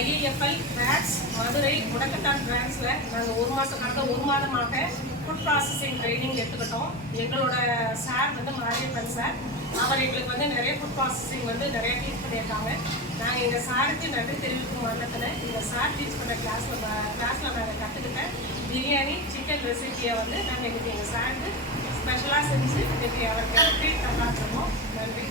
IIFL batch Madurai முடக்கத்தான் பிரான்ச்சில் நாங்கள் ஒரு மாதமாக ஃபுட் ப்ராசஸிங் ட்ரைனிங் எடுத்துக்கிட்டோம். எங்களோட சார் வந்து மாரியப்பன் சார், அவர் எங்களுக்கு வந்து நிறைய ஃபுட் ப்ராசஸிங் வந்து நிறைய டீச் பண்ணியிருக்காங்க. நாங்கள் எங்கள் சாருக்கு நன்றி தெரிவிக்கும் வண்ணத்தில் எங்கள் சார் டீச் பண்ண கிளாஸில் நாங்கள் கற்றுக்கிட்ட பிரியாணி சிக்கன் ரெசிபியை வந்து நாங்கள் இன்றைக்கி எங்கள் சாருக்கு ஸ்பெஷலாக செஞ்சு இன்றைக்கி அவருக்கு ட்ரீட் பண்ணலான்னு சொன்னோம். நன்றி.